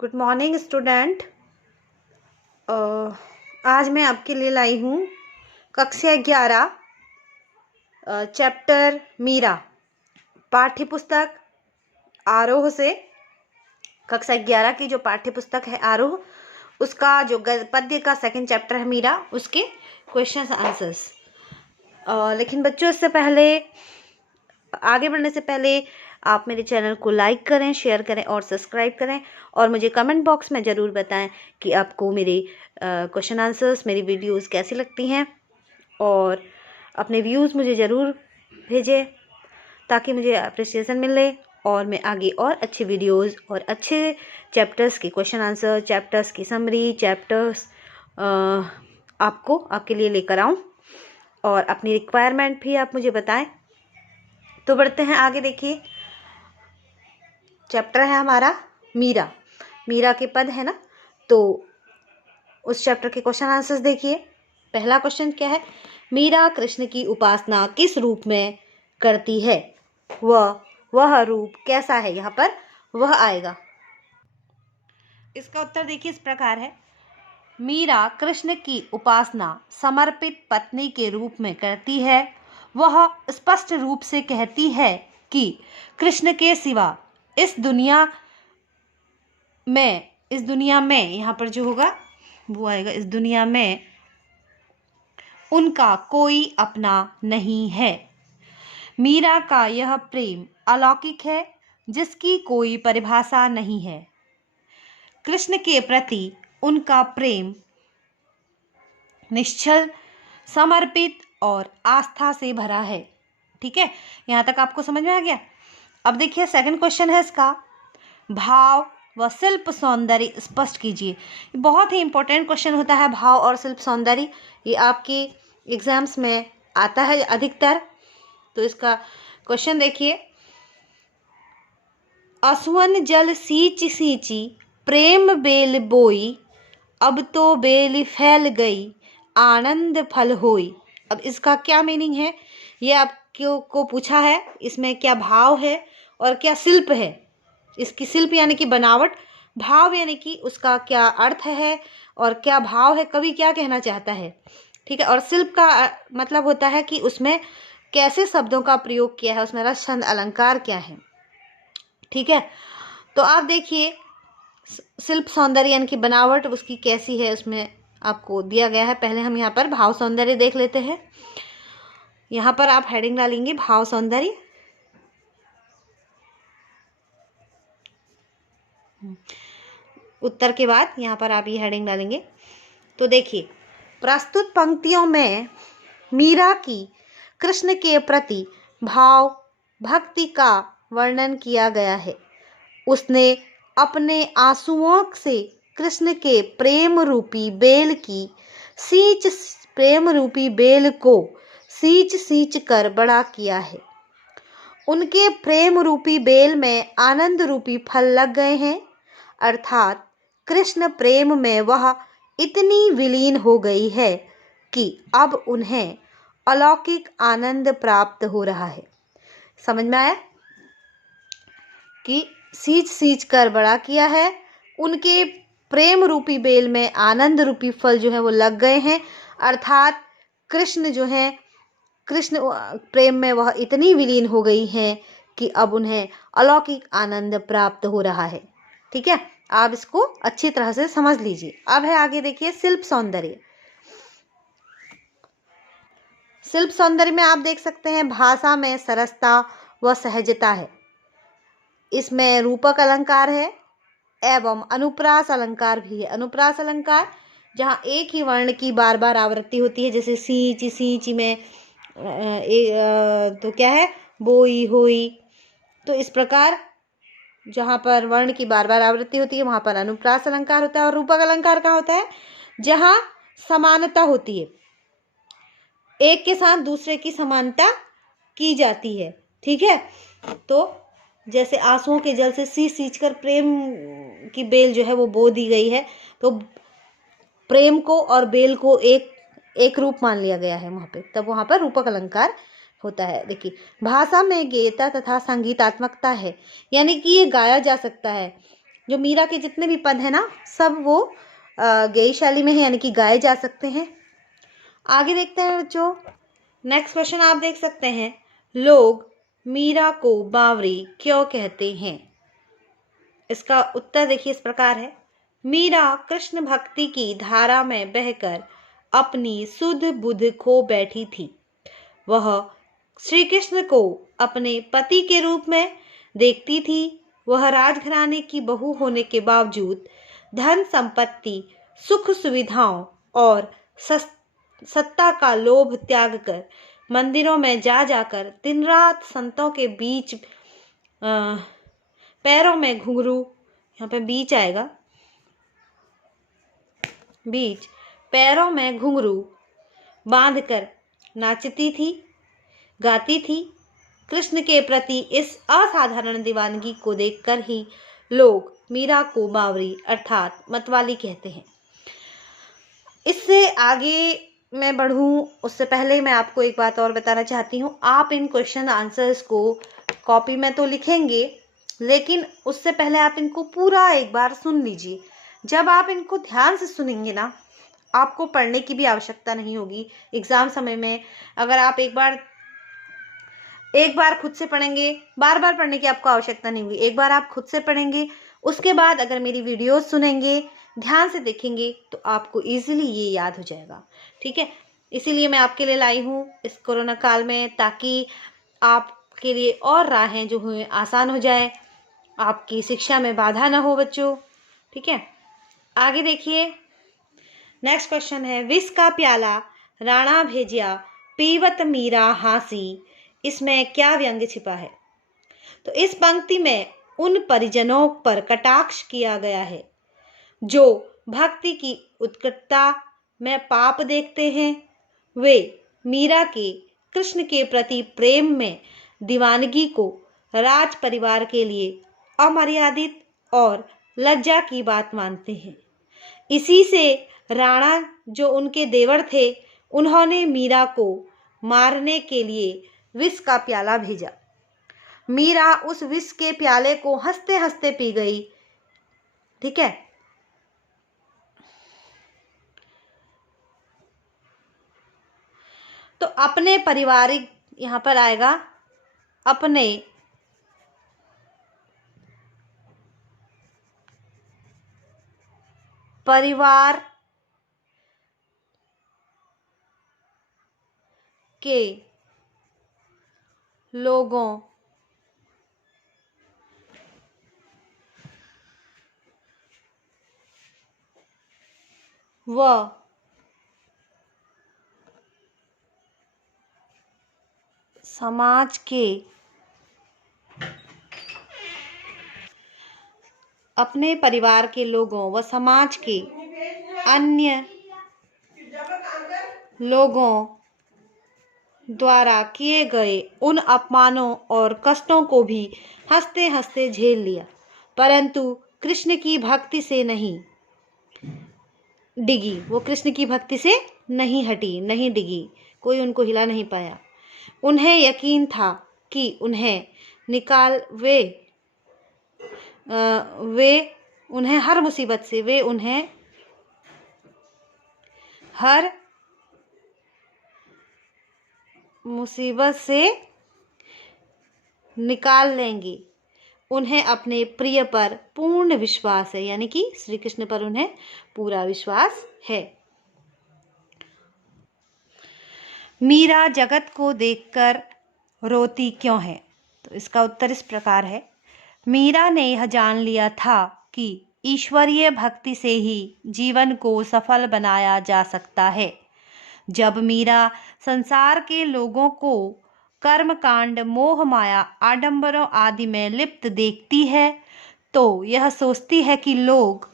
Good morning student. आज मैं आपके लिए लाई हूँ कक्षा 11 चैप्टर मीरा, पाठ्य पुस्तक आरोह से। कक्षा 11 की जो पाठ्य पुस्तक है आरोह, उसका जो पद्य का सेकंड चैप्टर है मीरा, उसके क्वेश्चंस आंसर्स। लेकिन बच्चों, इससे पहले आगे बढ़ने से पहले आप मेरे चैनल को लाइक करें, शेयर करें और सब्सक्राइब करें, और मुझे कमेंट बॉक्स में ज़रूर बताएं कि आपको मेरे क्वेश्चन आंसर्स, मेरी वीडियोस कैसी लगती हैं, और अपने व्यूज़ मुझे ज़रूर भेजें ताकि मुझे अप्रिसिएशन मिले और मैं आगे और अच्छी वीडियोस और अच्छे चैप्टर्स के क्वेश्चन आंसर, चैप्टर्स की समरी, चैप्टर्स आपके लिए लेकर आऊँ, और अपनी रिक्वायरमेंट भी आप मुझे बताएं। तो बढ़ते हैं आगे। देखिए, चैप्टर है हमारा मीरा। मीरा के पद है ना, तो उस चैप्टर के क्वेश्चन आंसर्स देखिए। पहला क्वेश्चन क्या है? मीरा कृष्ण की उपासना किस रूप में करती है? वह रूप कैसा है? यहाँ पर वह आएगा। इसका उत्तर देखिए इस प्रकार है। मीरा कृष्ण की उपासना समर्पित पत्नी के रूप में करती है। वह स्पष्ट रूप से कहती है कि कृष्ण के सिवा इस दुनिया में यहाँ पर जो होगा वो आएगा, इस दुनिया में उनका कोई अपना नहीं है। मीरा का यह प्रेम अलौकिक है जिसकी कोई परिभाषा नहीं है। कृष्ण के प्रति उनका प्रेम निश्चल, समर्पित और आस्था से भरा है। ठीक है, यहाँ तक आपको समझ में आ गया। अब देखिए सेकंड क्वेश्चन है इसका, भाव व शिल्प सौंदर्य स्पष्ट कीजिए। बहुत ही इंपॉर्टेंट क्वेश्चन होता है भाव और शिल्प सौंदर्य, ये आपके एग्जाम्स में आता है अधिकतर। तो इसका क्वेश्चन देखिए, असुवन जल सींच सींची प्रेम बेल बोई, अब तो बेल फैल गई आनंद फल होई। अब इसका क्या मीनिंग है, ये आपको पूछा है। इसमें क्या भाव है और क्या शिल्प है? इसकी शिल्प यानी कि बनावट, भाव यानी कि उसका क्या अर्थ है, और क्या भाव है, कवि क्या कहना चाहता है। ठीक है, और शिल्प का मतलब होता है कि उसमें कैसे शब्दों का प्रयोग किया है, उसमें रस छंद अलंकार क्या है। ठीक है, तो आप देखिए शिल्प सौंदर्य यानी कि बनावट उसकी कैसी है, उसमें आपको दिया गया है। पहले हम यहाँ पर भाव सौंदर्य देख लेते हैं। यहाँ पर आप हेडिंग डालेंगे भाव सौंदर्य। उत्तर के बाद यहाँ पर आप ये हेडिंग डालेंगे। तो देखिए, प्रस्तुत पंक्तियों में मीरा की कृष्ण के प्रति भाव भक्ति का वर्णन किया गया है। उसने अपने आंसुओं से कृष्ण के प्रेम रूपी बेल को सींच सींच कर बड़ा किया है। उनके प्रेम रूपी बेल में आनंद रूपी फल लग गए हैं, अर्थात कृष्ण प्रेम में वह इतनी विलीन हो गई है कि अब उन्हें अलौकिक आनंद प्राप्त हो रहा है। समझ में आया कि सींच सींच कर बड़ा किया है, उनके प्रेम रूपी बेल में आनंद रूपी फल जो है वो लग गए हैं, अर्थात कृष्ण जो है, कृष्ण प्रेम में वह इतनी विलीन हो गई है कि अब उन्हें अलौकिक आनंद प्राप्त हो रहा है। ठीक है, आप इसको अच्छी तरह से समझ लीजिए। अब है आगे देखिए शिल्प सौंदर्य। शिल्प सौंदर्य में आप देख सकते हैं भाषा में सरसता व सहजता है। इसमें रूपक अलंकार है एवं अनुप्रास अलंकार भी है। अनुप्रास अलंकार जहाँ एक ही वर्ण की बार बार आवृत्ति होती है, जैसे सींच सींच में तो क्या है, बोई होई। तो इस प्रकार जहाँ पर वर्ण की बार बार आवृत्ति होती है वहाँ पर अनुप्रास अलंकार होता है। और रूपक अलंकार का होता है जहाँ समानता होती है, एक के साथ दूसरे की समानता की जाती है। ठीक है, तो जैसे आंसुओं के जल से सींच सींच कर प्रेम की बेल जो है वो बो दी गई है, तो प्रेम को और बेल को एक रूप मान लिया गया है वहाँ पे, तब वहाँ पर रूपक अलंकार होता है। देखिए, भाषा में गेयता तथा संगीतात्मकता है, यानी कि ये गाया जा सकता है। जो मीरा के जितने भी पद हैं ना, सब वो गेय शैली में है, यानी कि गाए जा सकते हैं। आगे देखते हैं बच्चों, नेक्स्ट क्वेश्चन आप देख सकते हैं, लोग मीरा को बावरी क्यों कहते हैं? इसका उत्तर देखिए इस प्रकार है, मीरा कृष्ण भक्ति की धारा में बहकर अपनी सुध बुध खो बैठी थी। वह श्री कृष्ण को अपने पति के रूप में देखती थी। वह राजघराने की बहू होने के बावजूद धन संपत्ति, सुख सुविधाओं और सत्ता का लोभ त्याग कर मंदिरों में जा जाकर दिन रात संतों के बीच पैरों में घुंघरू, यहाँ पे बीच आएगा, बीच पैरों में घुंघरू बांधकर नाचती थी, गाती थी। कृष्ण के प्रति इस असाधारण दीवानगी को देखकर ही लोग मीरा को बावरी अर्थात मतवाली कहते हैं। इससे आगे मैं बढ़ूं उससे पहले मैं आपको एक बात और बताना चाहती हूँ। आप इन क्वेश्चन आंसर्स को कॉपी में तो लिखेंगे, लेकिन उससे पहले आप इनको पूरा एक बार सुन लीजिए। जब आप इनको ध्यान से सुनेंगे ना, आपको पढ़ने की भी आवश्यकता नहीं होगी। एग्जाम समय में अगर आप एक बार खुद से पढ़ेंगे, बार बार पढ़ने की आपको आवश्यकता नहीं होगी। एक बार आप खुद से पढ़ेंगे, उसके बाद अगर मेरी वीडियोस सुनेंगे, ध्यान से देखेंगे, तो आपको इजीली ये याद हो जाएगा। ठीक है, इसीलिए मैं आपके लिए लाई हूँ इस कोरोना काल में, ताकि आपके लिए और राहें जो हुए आसान हो जाए, आपकी शिक्षा में बाधा ना हो बच्चों। ठीक है, आगे देखिए, नेक्स्ट क्वेश्चन है, विष का प्याला राणा भेजिया पीवत मीरा हासी, इसमें क्या व्यंग्य छिपा है? तो इस पंक्ति में उन परिजनों पर कटाक्ष किया गया है जो भक्ति की उत्कटता में पाप देखते हैं। वे मीरा के कृष्ण के प्रति प्रेम में दीवानगी को राज परिवार के लिए अमर्यादित और लज्जा की बात मानते हैं। इसी से राणा जो उनके देवर थे, उन्होंने मीरा को मारने के लिए विष का प्याला भेजा। मीरा उस विष के प्याले को हंसते हंसते पी गई। ठीक है, तो अपने पारिवारिक, यहाँ पर आएगा अपने परिवार के लोगों व समाज के अपने परिवार के लोगों व समाज के अन्य लोगों द्वारा किए गए उन अपमानों और कष्टों को भी हंसते हंसते झेल लिया, परंतु कृष्ण की भक्ति से नहीं डिगी। वो कृष्ण की भक्ति से नहीं हटी, नहीं डिगी, कोई उनको हिला नहीं पाया। उन्हें यकीन था कि उन्हें उन्हें हर मुसीबत से हर मुसीबत से निकाल लेंगे। उन्हें अपने प्रिय पर पूर्ण विश्वास है, यानी कि श्री कृष्ण पर उन्हें पूरा विश्वास है। मीरा जगत को देखकर रोती क्यों है? तो इसका उत्तर इस प्रकार है, मीरा ने यह जान लिया था कि ईश्वरीय भक्ति से ही जीवन को सफल बनाया जा सकता है। जब मीरा संसार के लोगों को कर्मकांड, मोह माया, आडंबरों आदि में लिप्त देखती है, तो यह सोचती है कि लोग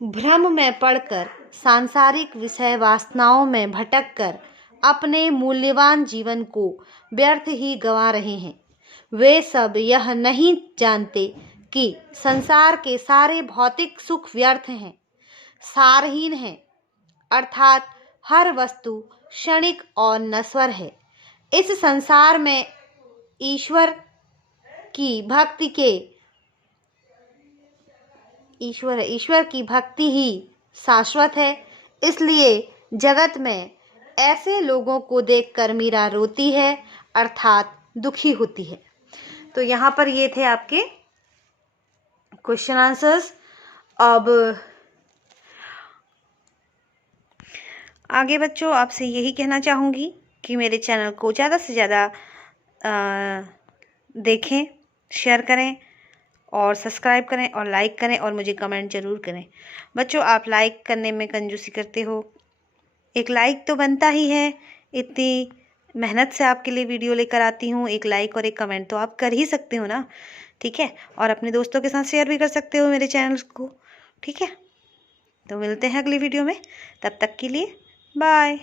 भ्रम में पड़कर सांसारिक विषय वासनाओं में भटककर अपने मूल्यवान जीवन को व्यर्थ ही गंवा रहे हैं। वे सब यह नहीं जानते कि संसार के सारे भौतिक सुख व्यर्थ हैं, सारहीन हैं, अर्थात हर वस्तु क्षणिक और नश्वर है। इस संसार में ईश्वर ईश्वर की भक्ति ही शाश्वत है। इसलिए जगत में ऐसे लोगों को देखकर मीरा रोती है, अर्थात दुखी होती है। तो यहाँ पर ये थे आपके क्वेश्चन आंसर्स। अब आगे बच्चों आपसे यही कहना चाहूँगी कि मेरे चैनल को ज़्यादा से ज़्यादा देखें, शेयर करें और सब्सक्राइब करें और लाइक करें और मुझे कमेंट ज़रूर करें। बच्चों आप लाइक करने में कंजूसी करते हो, एक लाइक तो बनता ही है, इतनी मेहनत से आपके लिए वीडियो लेकर आती हूँ, एक लाइक और एक कमेंट तो आप कर ही सकते हो ना, ठीक है। और अपने दोस्तों के साथ शेयर भी कर सकते हो मेरे चैनल को, ठीक है। तो मिलते हैं अगली वीडियो में, तब तक के लिए बाय।